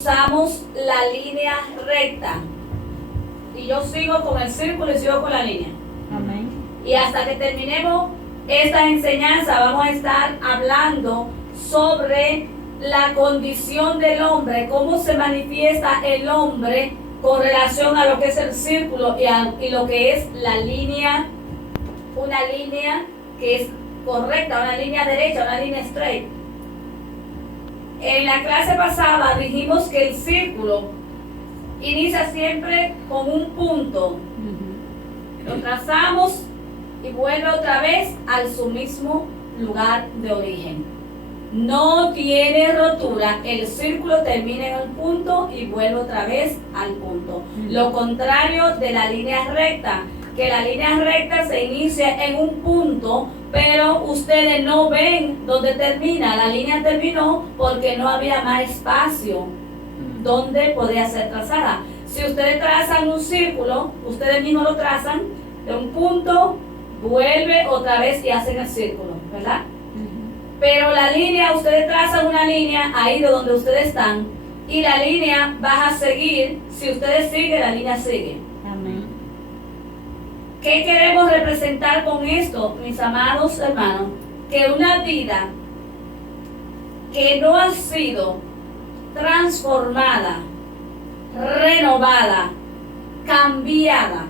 Usamos la línea recta y yo sigo con el círculo y sigo con la línea. Amén. Y hasta que terminemos esta enseñanza vamos a estar hablando sobre la condición del hombre, cómo se manifiesta el hombre con relación a lo que es el círculo y lo que es la línea, una línea que es correcta, una línea derecha, una línea straight. En la clase pasada dijimos que el círculo inicia siempre con un punto. Lo trazamos y vuelve otra vez al su mismo lugar de origen. No tiene rotura, el círculo termina en el punto y vuelve otra vez al punto. Lo contrario de la línea recta, que la línea recta se inicia en un punto, pero ustedes no ven dónde termina. La línea terminó porque no había más espacio donde podía ser trazada. Si ustedes trazan un círculo, ustedes mismos lo trazan de un punto, vuelve otra vez y hacen el círculo, ¿verdad? Pero la línea, ustedes trazan una línea ahí de donde ustedes están y la línea va a seguir. Si ustedes siguen, la línea sigue. Amén. ¿Qué queremos representar con esto, mis amados hermanos? Que una vida que no ha sido transformada, renovada, cambiada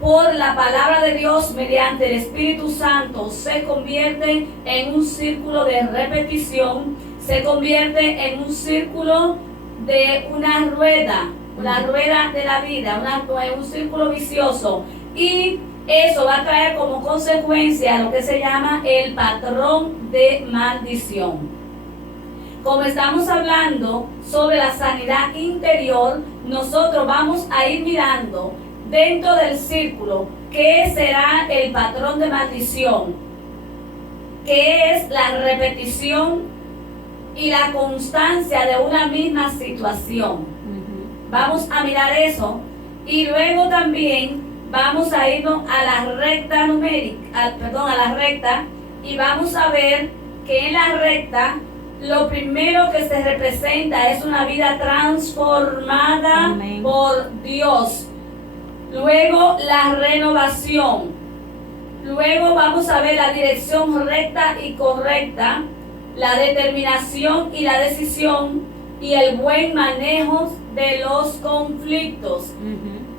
por la palabra de Dios mediante el Espíritu Santo, se convierte en un círculo de repetición, se convierte en un círculo de una rueda de la vida, un círculo vicioso. Y eso va a traer como consecuencia lo que se llama el patrón de maldición. Como estamos hablando sobre la sanidad interior, nosotros vamos a ir mirando dentro del círculo qué será el patrón de maldición, qué es la repetición y la constancia de una misma situación. Vamos a mirar eso y luego también vamos a irnos a la recta numérica, a la recta, y vamos a ver que en la recta lo primero que se representa es una vida transformada Amén. por Dios. Luego la renovación. Luego vamos a ver la dirección recta y correcta, la determinación y la decisión y el buen manejo de los conflictos.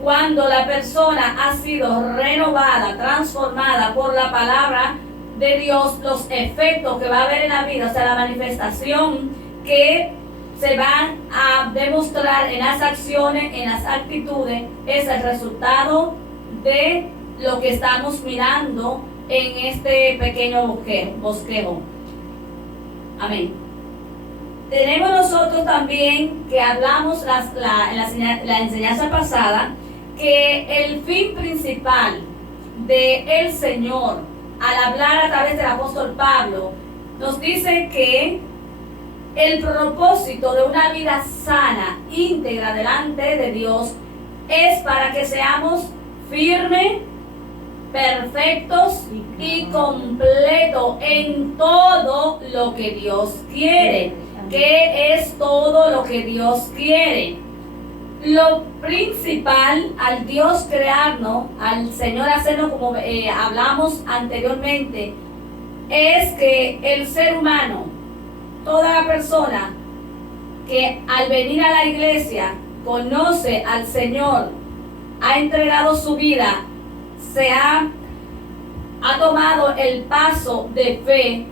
Cuando la persona ha sido renovada, transformada por la palabra de Dios, los efectos que va a haber en la vida, o sea, la manifestación que se van a demostrar en las acciones, en las actitudes, es el resultado de lo que estamos mirando en este pequeño bosquejo. Amén. Tenemos nosotros también que hablamos en la enseñanza pasada que el fin principal de el Señor al hablar a través del apóstol Pablo nos dice que el propósito de una vida sana, íntegra delante de Dios es para que seamos firmes, perfectos y completos en todo lo que Dios quiere. ¿Qué es todo lo que Dios quiere? Lo principal al Dios crearnos, al Señor hacernos como hablamos anteriormente, es que el ser humano, toda la persona que al venir a la iglesia conoce al Señor, ha entregado su vida, ha tomado el paso de fe,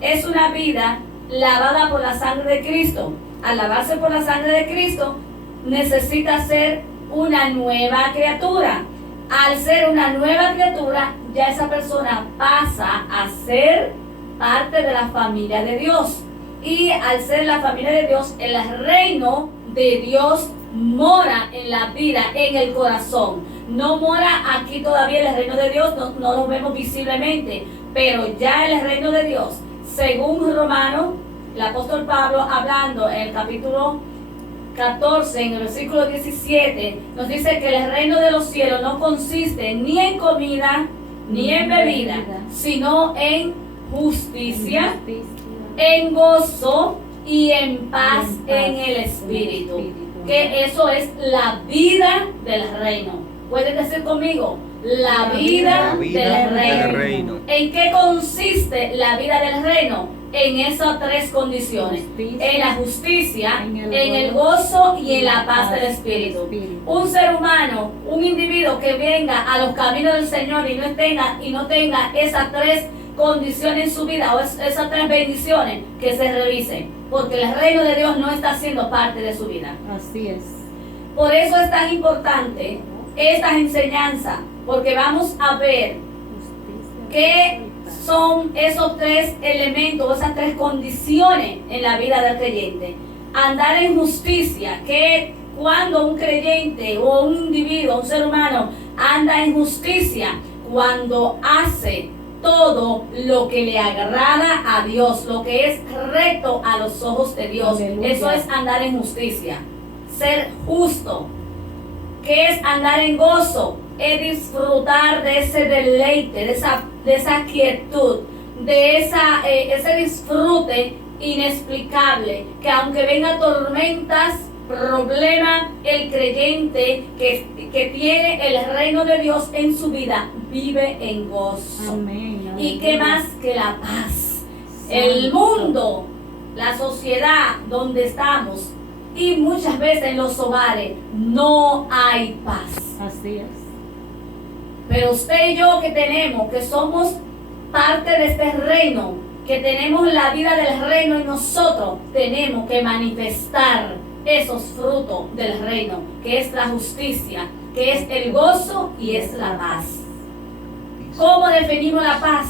es una vida lavada por la sangre de Cristo. Al lavarse por la sangre de Cristo, necesita ser una nueva criatura. Al ser una nueva criatura, ya esa persona pasa a ser parte de la familia de Dios. Y al ser la familia de Dios, el reino de Dios mora en la vida, en el corazón. No mora aquí todavía el reino de Dios, no lo vemos visiblemente, pero ya el reino de Dios, según Romanos, el apóstol Pablo hablando en el capítulo 14, en el versículo 17, nos dice que el reino de los cielos no consiste ni en comida ni en bebida, sino en justicia, en gozo y en paz en el Espíritu. Que eso es la vida del reino. ¿Puedes decir conmigo? La vida del reino. ¿En qué consiste la vida del reino? En esas tres condiciones: en la justicia, en el gozo y en la paz del Espíritu. Un ser humano, un individuo que venga a los caminos del Señor y no tenga esas tres condiciones en su vida, o esas tres bendiciones, que se revisen, porque el reino de Dios no está siendo parte de su vida. Así es. Por eso es tan importante estas enseñanzas, porque vamos a ver qué son esos tres elementos, esas tres condiciones en la vida del creyente. Andar en justicia, que cuando un creyente o un individuo, un ser humano, anda en justicia, cuando hace todo lo que le agrada a Dios, lo que es recto a los ojos de Dios. Aleluya. Eso es andar en justicia, ser justo. ¿Qué es andar en gozo? Es disfrutar de ese deleite, de esa quietud, de ese disfrute inexplicable, que aunque vengan tormentas, problemas, el creyente que tiene el reino de Dios en su vida vive en gozo. Amén. ¿Y qué más que la paz? El mundo, la sociedad donde estamos y muchas veces en los hogares no hay paz. Así es. Pero usted y yo que somos parte de este reino, que tenemos la vida del reino y nosotros tenemos que manifestar esos frutos del reino, que es la justicia, que es el gozo y es la paz. ¿Cómo definimos la paz?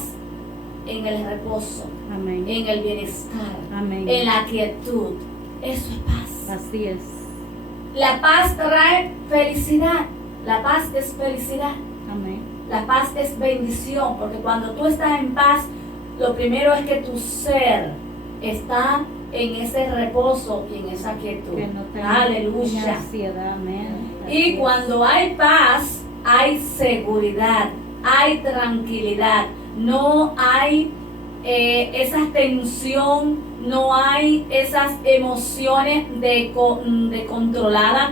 En el reposo, amén, en el bienestar, amén, en la quietud. Eso es paz. Así es. La paz trae felicidad. La paz es felicidad. Amén. La paz es bendición, porque cuando tú estás en paz, lo primero es que tu ser está en ese reposo y en esa quietud. Que no te Aleluya. Ansiedad, amén. Y cuando hay paz, hay seguridad, hay tranquilidad, no hay esa tensión, no hay esas emociones descontroladas,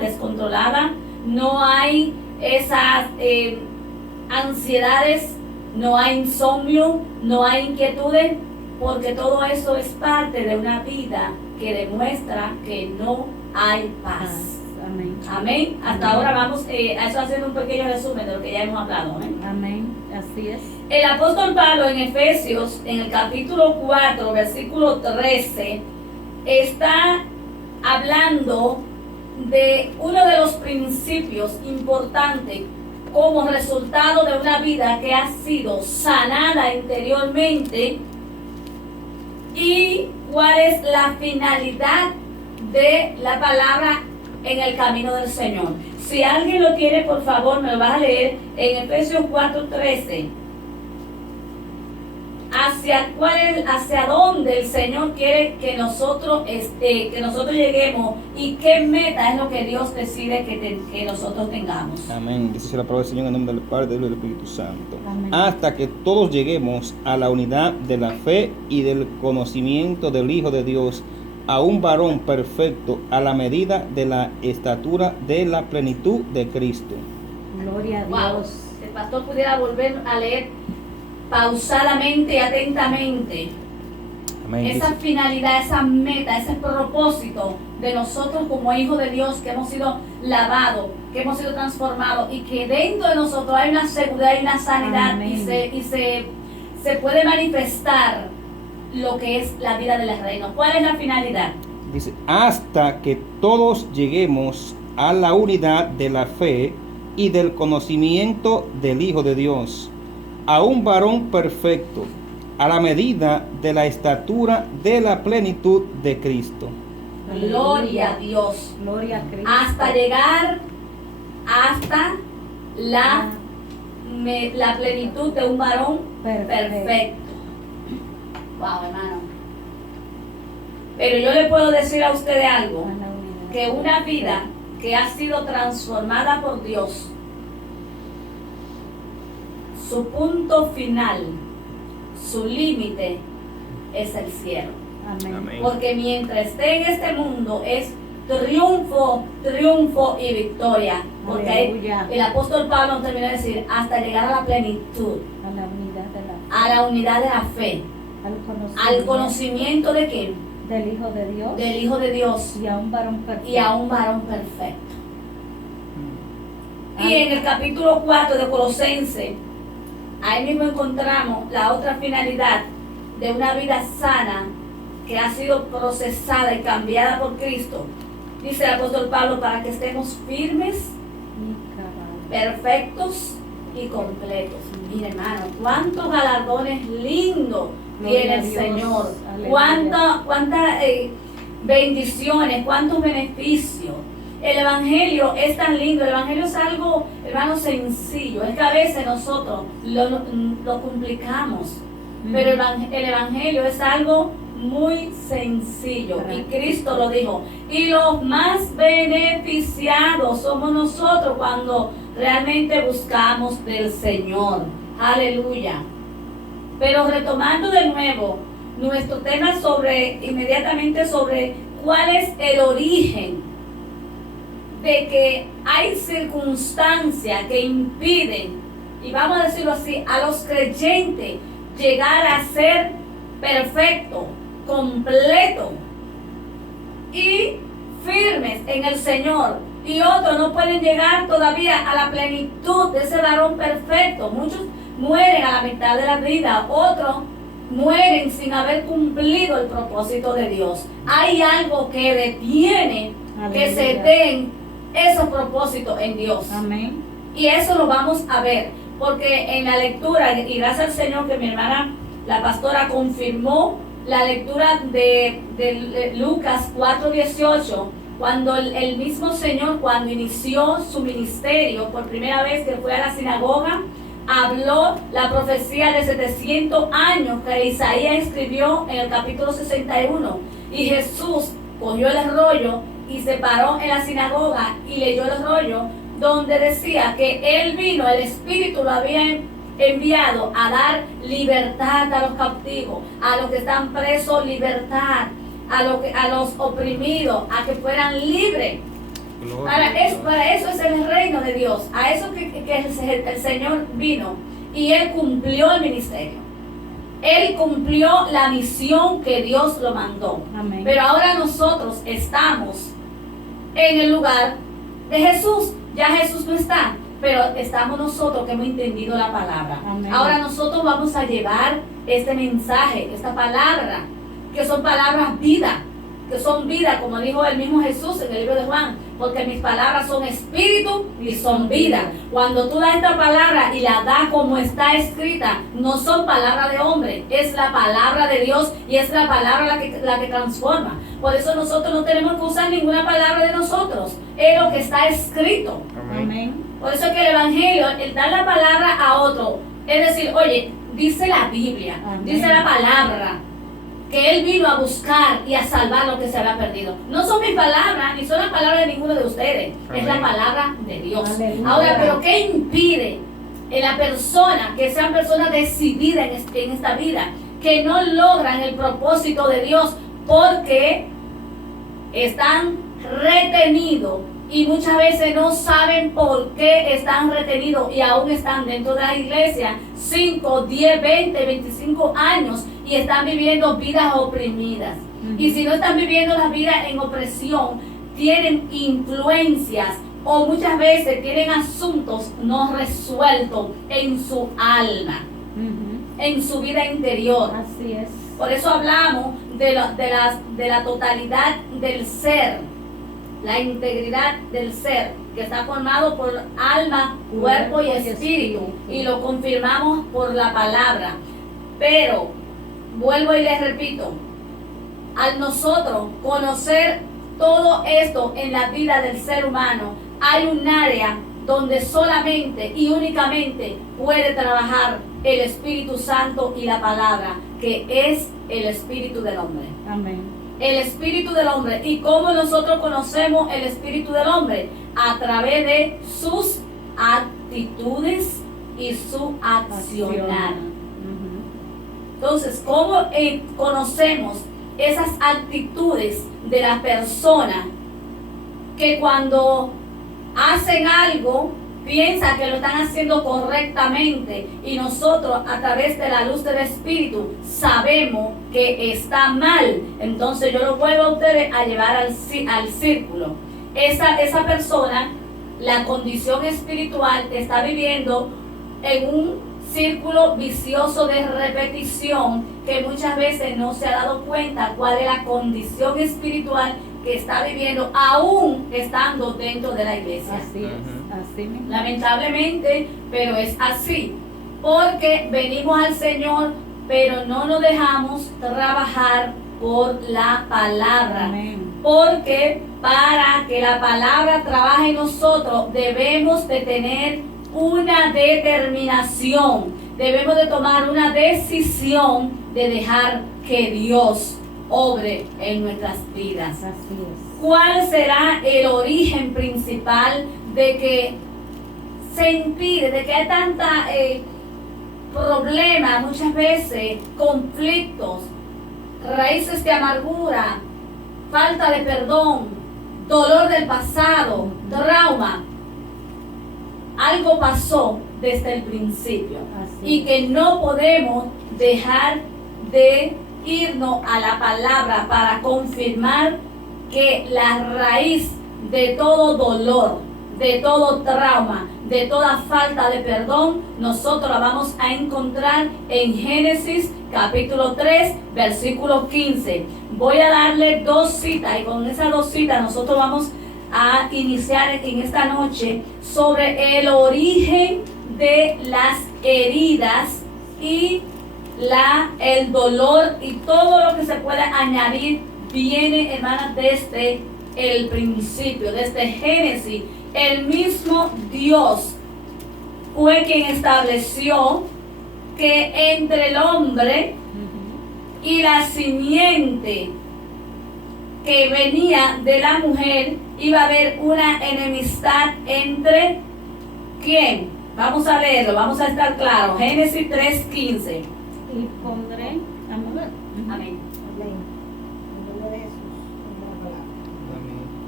no hay esas ansiedades, no hay insomnio, no hay inquietudes, porque todo eso es parte de una vida que demuestra que no hay paz. Amén. Amén. Hasta ahora vamos a eso, haciendo un pequeño resumen de lo que ya hemos hablado. Amén. Amén. Así es. El apóstol Pablo en Efesios, en el capítulo 4, versículo 13, está hablando de uno de los principios importantes como resultado de una vida que ha sido sanada interiormente, y cuál es la finalidad de la palabra en el camino del Señor. Si alguien lo tiene, por favor, me lo vas a leer en Efesios 4:13. Hacia dónde el Señor quiere que nosotros lleguemos y qué meta es lo que Dios decide que nosotros tengamos. Amén. Dice la palabra del Señor en el nombre del Padre y del Espíritu Santo. Amén. Hasta que todos lleguemos a la unidad de la fe y del conocimiento del Hijo de Dios, a un varón perfecto, a la medida de la estatura de la plenitud de Cristo. Gloria a Wow. Dios. El pastor pudiera volver a leer pausadamente y atentamente. Amén. Esa finalidad, esa meta, ese propósito de nosotros como hijos de Dios, que hemos sido lavados, que hemos sido transformados, y que dentro de nosotros hay una seguridad y una sanidad. Amén. y se puede manifestar lo que es la vida del reino. ¿Cuál es la finalidad? Dice, hasta que todos lleguemos a la unidad de la fe y del conocimiento del Hijo de Dios, a un varón perfecto, a la medida de la estatura de la plenitud de Cristo. Gloria a Dios. Gloria a Cristo. Hasta llegar hasta la plenitud de un varón perfecto. Wow, hermano. Pero yo le puedo decir a ustedes algo, que una vida que ha sido transformada por Dios, su punto final, su límite es el cielo. Amén. Amén. Porque mientras esté en este mundo es triunfo, triunfo y victoria. Porque ahí Aleluya. el apóstol Pablo termina de decir, hasta llegar a la plenitud, A la unidad de la fe. a la unidad de la fe, al conocimiento de quién, del Hijo de Dios del Hijo de Dios y a un varón perfecto. y a un varón perfecto. Y en el capítulo 4 de Colosenses, ahí mismo encontramos la otra finalidad de una vida sana que ha sido procesada y cambiada por Cristo. Dice el apóstol Pablo, para que estemos firmes, Y cabal. perfectos y completos. Mire, hermano, cuántos galardones lindos Gloria tiene a el Dios. Señor. Aleluya. Cuántas bendiciones, cuántos beneficios. El Evangelio es tan lindo. El Evangelio es algo, hermano, sencillo. Es que a veces nosotros lo complicamos. Pero el Evangelio es algo muy sencillo. Y Cristo lo dijo. Y los más beneficiados somos nosotros cuando realmente buscamos del Señor. Aleluya. Pero retomando de nuevo nuestro tema inmediatamente sobre cuál es el origen de que hay circunstancias que impiden, y vamos a decirlo así, a los creyentes llegar a ser perfecto, completo y firmes en el Señor. Y otros no pueden llegar todavía a la plenitud de ese varón perfecto. Muchos mueren a la mitad de la vida, otros mueren sin haber cumplido el propósito de Dios. Hay algo que detiene que se Aleluya. den esos propósitos en Dios. Amén. Y eso lo vamos a ver, porque en la lectura, y gracias al Señor que mi hermana, la pastora, confirmó la lectura de Lucas 4:18, cuando el mismo Señor, cuando inició su ministerio, por primera vez que fue a la sinagoga, habló la profecía de 700 años que Isaías escribió en el capítulo 61. Y Jesús cogió el rollo y se paró en la sinagoga y leyó el rollo donde decía que Él vino, el Espíritu lo había enviado a dar libertad a los cautivos, a los que están presos, libertad, a los oprimidos, a que fueran libres. Para eso es el reino de Dios, a eso que el Señor vino, y Él cumplió el ministerio. Él cumplió la misión que Dios lo mandó. Amén. Pero ahora nosotros estamos en el lugar de Jesús. Ya Jesús no está, pero estamos nosotros que hemos entendido la palabra. Amén. Ahora nosotros vamos a llevar este mensaje, esta palabra, que son palabras vida, que son vida, como dijo el mismo Jesús en el libro de Juan, porque mis palabras son espíritu y son vida. Cuando tú das esta palabra y la das como está escrita, no son palabras de hombre, es la palabra de Dios y es la palabra la que transforma. Por eso nosotros no tenemos que usar ninguna palabra de nosotros, es lo que está escrito. Amén. Por eso que el Evangelio, el dar la palabra a otro, es decir, oye, dice la Biblia, Amén. dice la palabra, que Él vino a buscar y a salvar lo que se había perdido. No son mis palabras, ni son las palabras de ninguno de ustedes. Amén. Es la palabra de Dios. Aleluya. Ahora, pero ¿qué impide en la persona, que sean personas decididas en esta vida, que no logran el propósito de Dios porque están retenidos? Y muchas veces no saben por qué están retenidos y aún están dentro de la iglesia 5, 10, 20, 25 años y están viviendo vidas oprimidas. Y si no están viviendo la vida en opresión, tienen influencias o muchas veces tienen asuntos no resueltos en su alma, en su vida interior. Así es. Por eso hablamos de la totalidad del ser, la integridad del ser, que está formado por alma, cuerpo y espíritu, y lo confirmamos por la palabra. Pero, vuelvo y les repito, al nosotros conocer todo esto en la vida del ser humano, hay un área donde solamente y únicamente puede trabajar el Espíritu Santo y la palabra, que es el espíritu del hombre. Amén. El espíritu del hombre. ¿Y cómo nosotros conocemos el espíritu del hombre? A través de sus actitudes y su accionar. Entonces, ¿cómo conocemos esas actitudes de la persona que cuando hacen algo piensa que lo están haciendo correctamente y nosotros a través de la luz del Espíritu sabemos que está mal. Entonces yo lo vuelvo a ustedes a llevar al círculo. Esa persona, la condición espiritual, está viviendo en un círculo vicioso de repetición que muchas veces no se ha dado cuenta cuál es la condición espiritual que está viviendo aún estando dentro de la iglesia. Así es, así mismo. Lamentablemente, pero es así, porque venimos al Señor, pero no nos dejamos trabajar por la palabra. Amén. Porque para que la palabra trabaje en nosotros debemos de tener una determinación, debemos de tomar una decisión de dejar que Dios obre en nuestras vidas. Así es. ¿Cuál será el origen principal de que se impide, de que hay tanta problemas, muchas veces conflictos, raíces de amargura, falta de perdón, dolor del pasado, trauma? Algo pasó desde el principio y que no podemos dejar de irnos a la palabra para confirmar que la raíz de todo dolor, de todo trauma, de toda falta de perdón, nosotros la vamos a encontrar en Génesis capítulo 3, versículo 15. Voy a darle 2 citas y con esas 2 citas nosotros vamos a iniciar en esta noche sobre el origen de las heridas y el dolor y todo lo que se puede añadir viene, hermanas, desde el principio, desde Génesis. El mismo Dios fue quien estableció que entre el hombre y la simiente que venía de la mujer iba a haber una enemistad entre ¿quién? Vamos a leerlo, vamos a estar claros. Génesis 3:15. Y pondré, amén. Amén. Amén. En nombre de Jesús, en la palabra.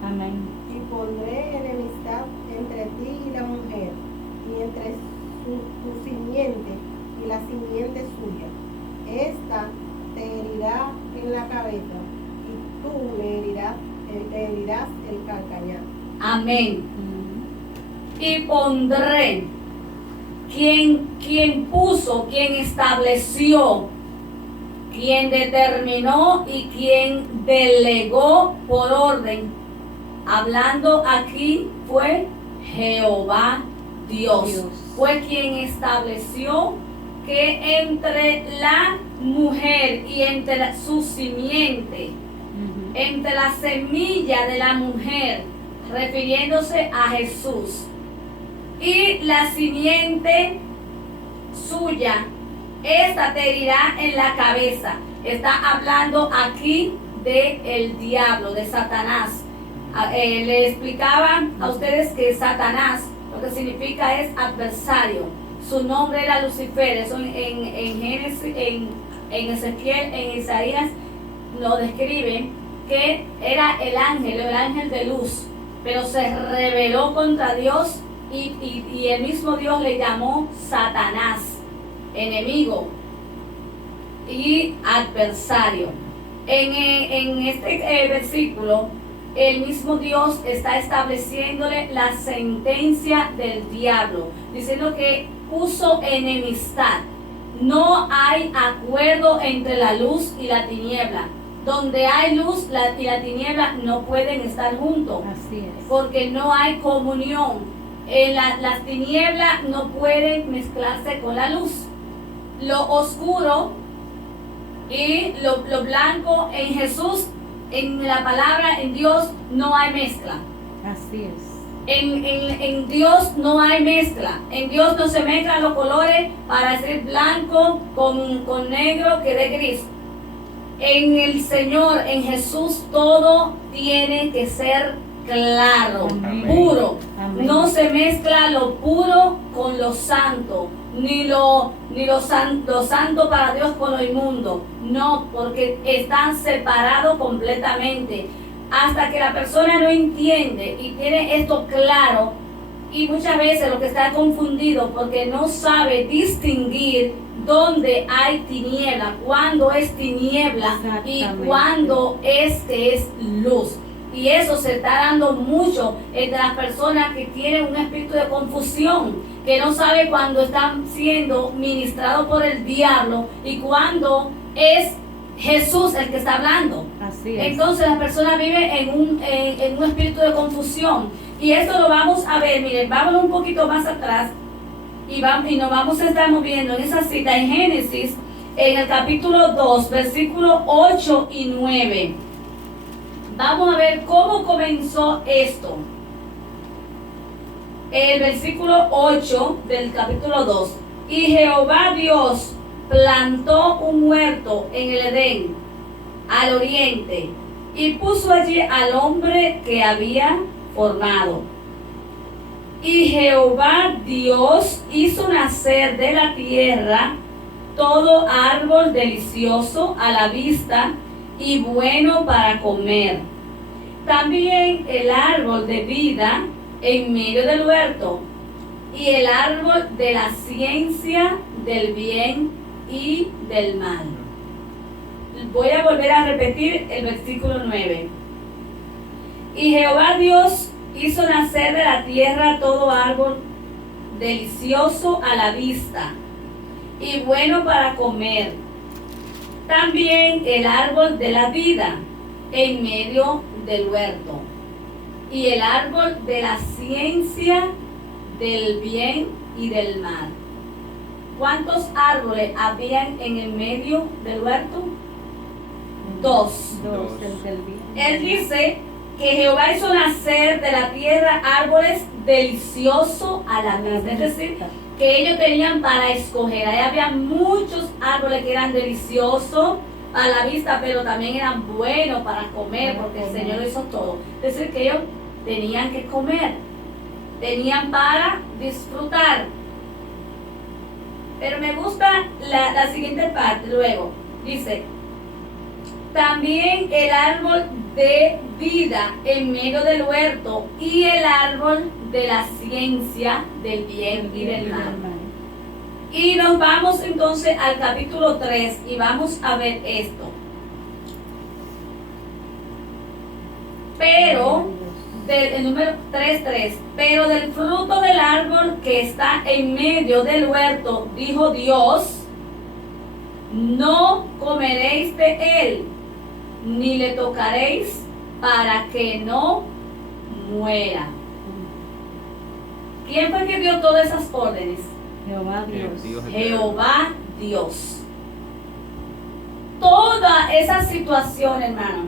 Amén. Y pondré enemistad entre ti y la mujer, y entre tu simiente y la simiente suya. Esta te herirá en la cabeza, y tú le herirás el calcañar. Amén. Y pondré, quien puso, quien estableció, quien determinó y quien delegó por orden. Hablando aquí fue Jehová Dios. Fue quien estableció que entre la mujer y entre su simiente, entre la semilla de la mujer, refiriéndose a Jesús, y la simiente suya, esta te herirá en la cabeza. Está hablando aquí del diablo, de Satanás. Le explicaba a ustedes que Satanás lo que significa es adversario. Su nombre era Lucifer. Eso en Génesis, en Ezequiel, en Isaías lo describe que era el ángel de luz, pero se rebeló contra Dios y el mismo Dios le llamó Satanás, enemigo y adversario. En este versículo, el mismo Dios está estableciéndole la sentencia del diablo, diciendo que puso enemistad. No hay acuerdo entre la luz y la tiniebla. Donde hay luz y la tiniebla no pueden estar juntos. Así es. Porque no hay comunión. Las tinieblas no pueden mezclarse con la luz. Lo oscuro y lo blanco en Jesús, en la palabra, en Dios, no hay mezcla. Así es. En Dios no hay mezcla. En Dios no se mezclan los colores para hacer blanco con negro que de gris. En el Señor, en Jesús, todo tiene que ser claro, Amén. puro. Amén. No se mezcla lo puro con lo santo, ni lo santo para Dios con lo inmundo. No, porque están separados completamente. Hasta que la persona no entiende y tiene esto claro, y muchas veces lo que está confundido porque no sabe distinguir dónde hay tiniebla, cuándo es tiniebla y Exactamente. cuándo es que es luz. Y eso se está dando mucho entre las personas que tienen un espíritu de confusión, que no sabe cuándo están siendo ministrados por el diablo y cuándo es Jesús el que está hablando. Así es. Entonces la persona vive en un espíritu de confusión. Y esto lo vamos a ver, miren, vámonos un poquito más atrás y nos vamos a estar moviendo en esa cita en Génesis, en el capítulo 2, versículos 8 y 9. Vamos a ver cómo comenzó esto. El versículo 8 del capítulo 2. Y Jehová Dios plantó un huerto en el Edén, al oriente, y puso allí al hombre que había formado. Y Jehová Dios hizo nacer de la tierra todo árbol delicioso a la vista y bueno para comer. También el árbol de vida en medio del huerto, y el árbol de la ciencia del bien y del mal. Voy a volver a repetir el versículo 9. Y Jehová Dios hizo nacer de la tierra todo árbol delicioso a la vista y bueno para comer. También el árbol de la vida en medio del huerto, y el árbol de la ciencia del bien y del mal. ¿Cuántos árboles habían en el medio del huerto? Dos. Dos, el del bien. Él dice que Jehová hizo nacer de la tierra árboles deliciosos a la vista. Es decir, que ellos tenían para escoger. Ahí había muchos árboles que eran deliciosos a la vista, pero también eran buenos para comer, porque el Señor hizo todo. Es decir, que ellos tenían que comer, tenían para disfrutar. Pero me gusta la siguiente parte luego. Dice, también el árbol de vida en medio del huerto y el árbol de la ciencia del bien y del mal. Y nos vamos entonces al capítulo 3 y vamos a ver esto. Pero, el número 3:3, pero del fruto del árbol que está en medio del huerto, dijo Dios, no comeréis de él, ni le tocaréis para que no muera. ¿Quién fue que dio todas esas órdenes? Jehová Dios. Jehová Dios. Toda esa situación, hermano,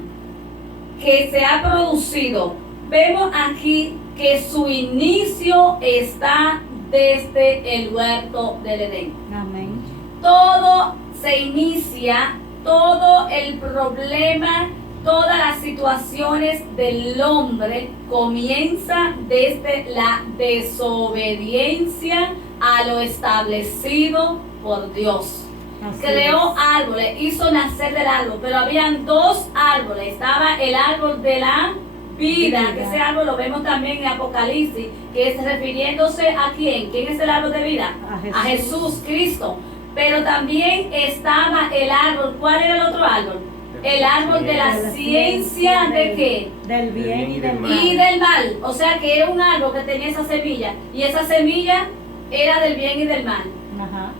que se ha producido, vemos aquí que su inicio está desde el huerto del Edén. Amén. Todo se inicia, todo el problema, todas las situaciones del hombre comienza desde la desobediencia a lo establecido por Dios. Así Creó es. árboles, hizo nacer del árbol, pero habían dos árboles. Estaba el árbol de la vida, que ese árbol lo vemos también en Apocalipsis, que es refiriéndose a quién. ¿Quién es el árbol de vida? A Jesús Cristo. Pero también estaba el árbol. ¿Cuál era el otro árbol? El árbol de la ciencia de qué? Del bien y del mal. Y del mal. O sea que era un árbol que tenía esa semilla. Y esa semilla era del bien y del mal. Ajá.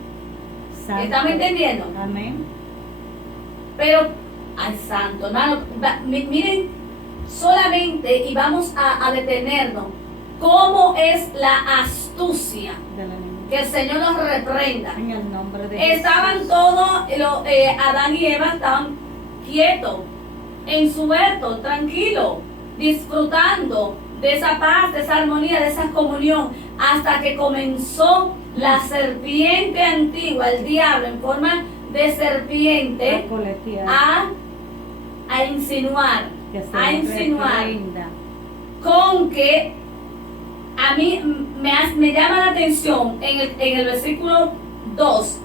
Santo. ¿Estamos entendiendo? Amén. Pero, ay santo, hermano, miren solamente, y vamos a detenernos, cómo es la astucia. Del enemigo. Que el Señor los reprenda. En el nombre de Estaban Jesús. todos, Adán y Eva estaban quietos en su huerto, tranquilos, disfrutando de esa paz, de esa armonía, de esa comunión, hasta que comenzó la serpiente antigua, el diablo en forma de serpiente, A coletear. a insinuar, Que se a insinuar. reprenda. con que a mí me llama la atención en el versículo 2,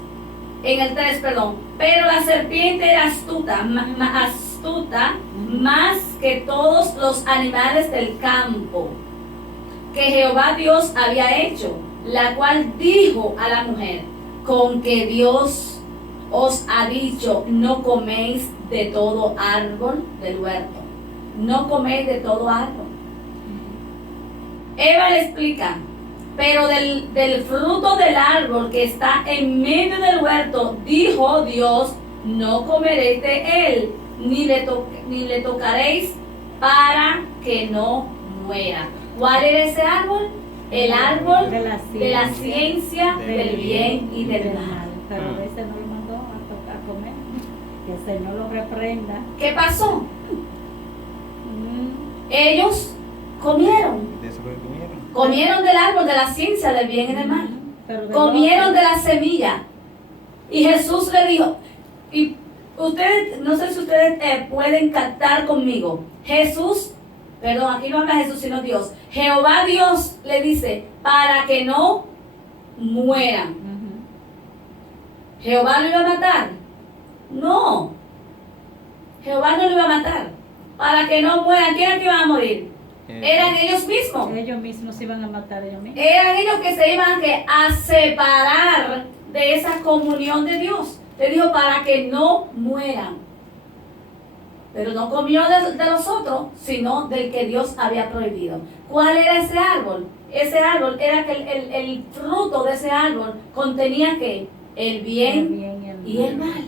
en el 3, perdón. Pero la serpiente era astuta, más que todos los animales del campo que Jehová Dios había hecho, la cual dijo a la mujer: con que Dios os ha dicho, no coméis de todo árbol del huerto. No coméis de todo árbol. Eva le explica: pero del fruto del árbol que está en medio del huerto, dijo Dios, no comeréis de él, ni le tocaréis, para que no muera. ¿Cuál era ese árbol? El árbol de la ciencia del bien y del mal. Pero ese no lo mandó a comer. Que el Señor lo reprenda. ¿Qué pasó? Ellos comieron. ¿De eso fue que comieron? Comieron del árbol de la ciencia del bien y del mal. Pero Comieron de la semilla. Y Jesús le dijo, y ustedes, no sé si ustedes pueden captar conmigo. Aquí no habla Jesús sino Dios. Jehová Dios le dice, para que no mueran. ¿Jehová lo iba a matar? No. Jehová no lo iba a matar. Para que no mueran. ¿Quién es que iban a morir? Eran ellos mismos. Ellos mismos se iban a matar ellos mismos. Eran ellos que se iban a separar de esa comunión de Dios. Le dijo, para que no mueran. Pero no comió de los otros, sino del que Dios había prohibido. ¿Cuál era ese árbol? Ese árbol era que el fruto de ese árbol contenía ¿qué? El bien y el mal.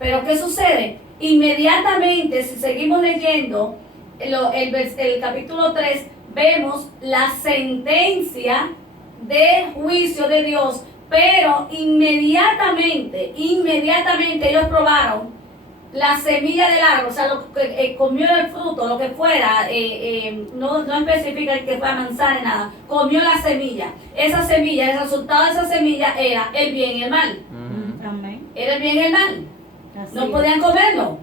Pero ¿qué sucede? Inmediatamente, si seguimos leyendo el capítulo 3, vemos la sentencia de juicio de Dios. Pero inmediatamente ellos probaron la semilla del árbol, o sea, lo que comió el fruto, lo que fuera, no especifica el que fue a manzana, nada, comió la semilla. Esa semilla, el resultado de esa semilla era el bien y el mal. Amén. Era el bien y el mal. Así No es. podían comerlo.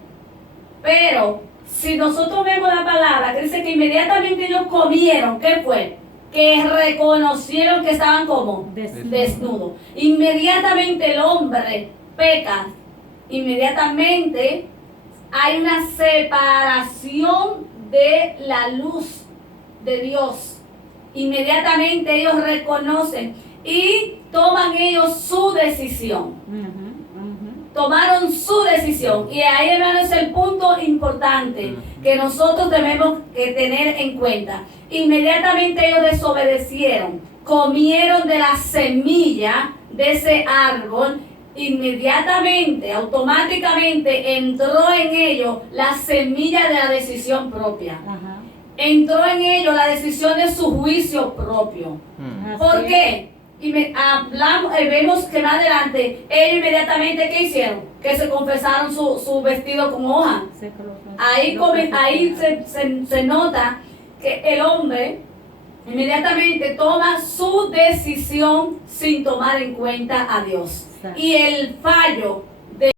Pero si nosotros vemos la palabra que dice que inmediatamente ellos comieron, ¿qué fue? Que reconocieron que estaban como desnudos. Inmediatamente el hombre peca. Inmediatamente hay una separación de la luz de Dios. Inmediatamente ellos reconocen y toman ellos su decisión. Tomaron su decisión. Y ahí, hermano, es el punto importante que nosotros tenemos que tener en cuenta. Inmediatamente ellos desobedecieron, comieron de la semilla de ese árbol. Inmediatamente, automáticamente entró en ellos la semilla de la decisión propia. Entró en ellos la decisión de su juicio propio. ¿Por qué? Y vemos que más adelante ellos inmediatamente ¿qué hicieron? Que se confesaron su vestido con hoja. Ahí se nota que el hombre inmediatamente toma su decisión sin tomar en cuenta a Dios. Y el fallo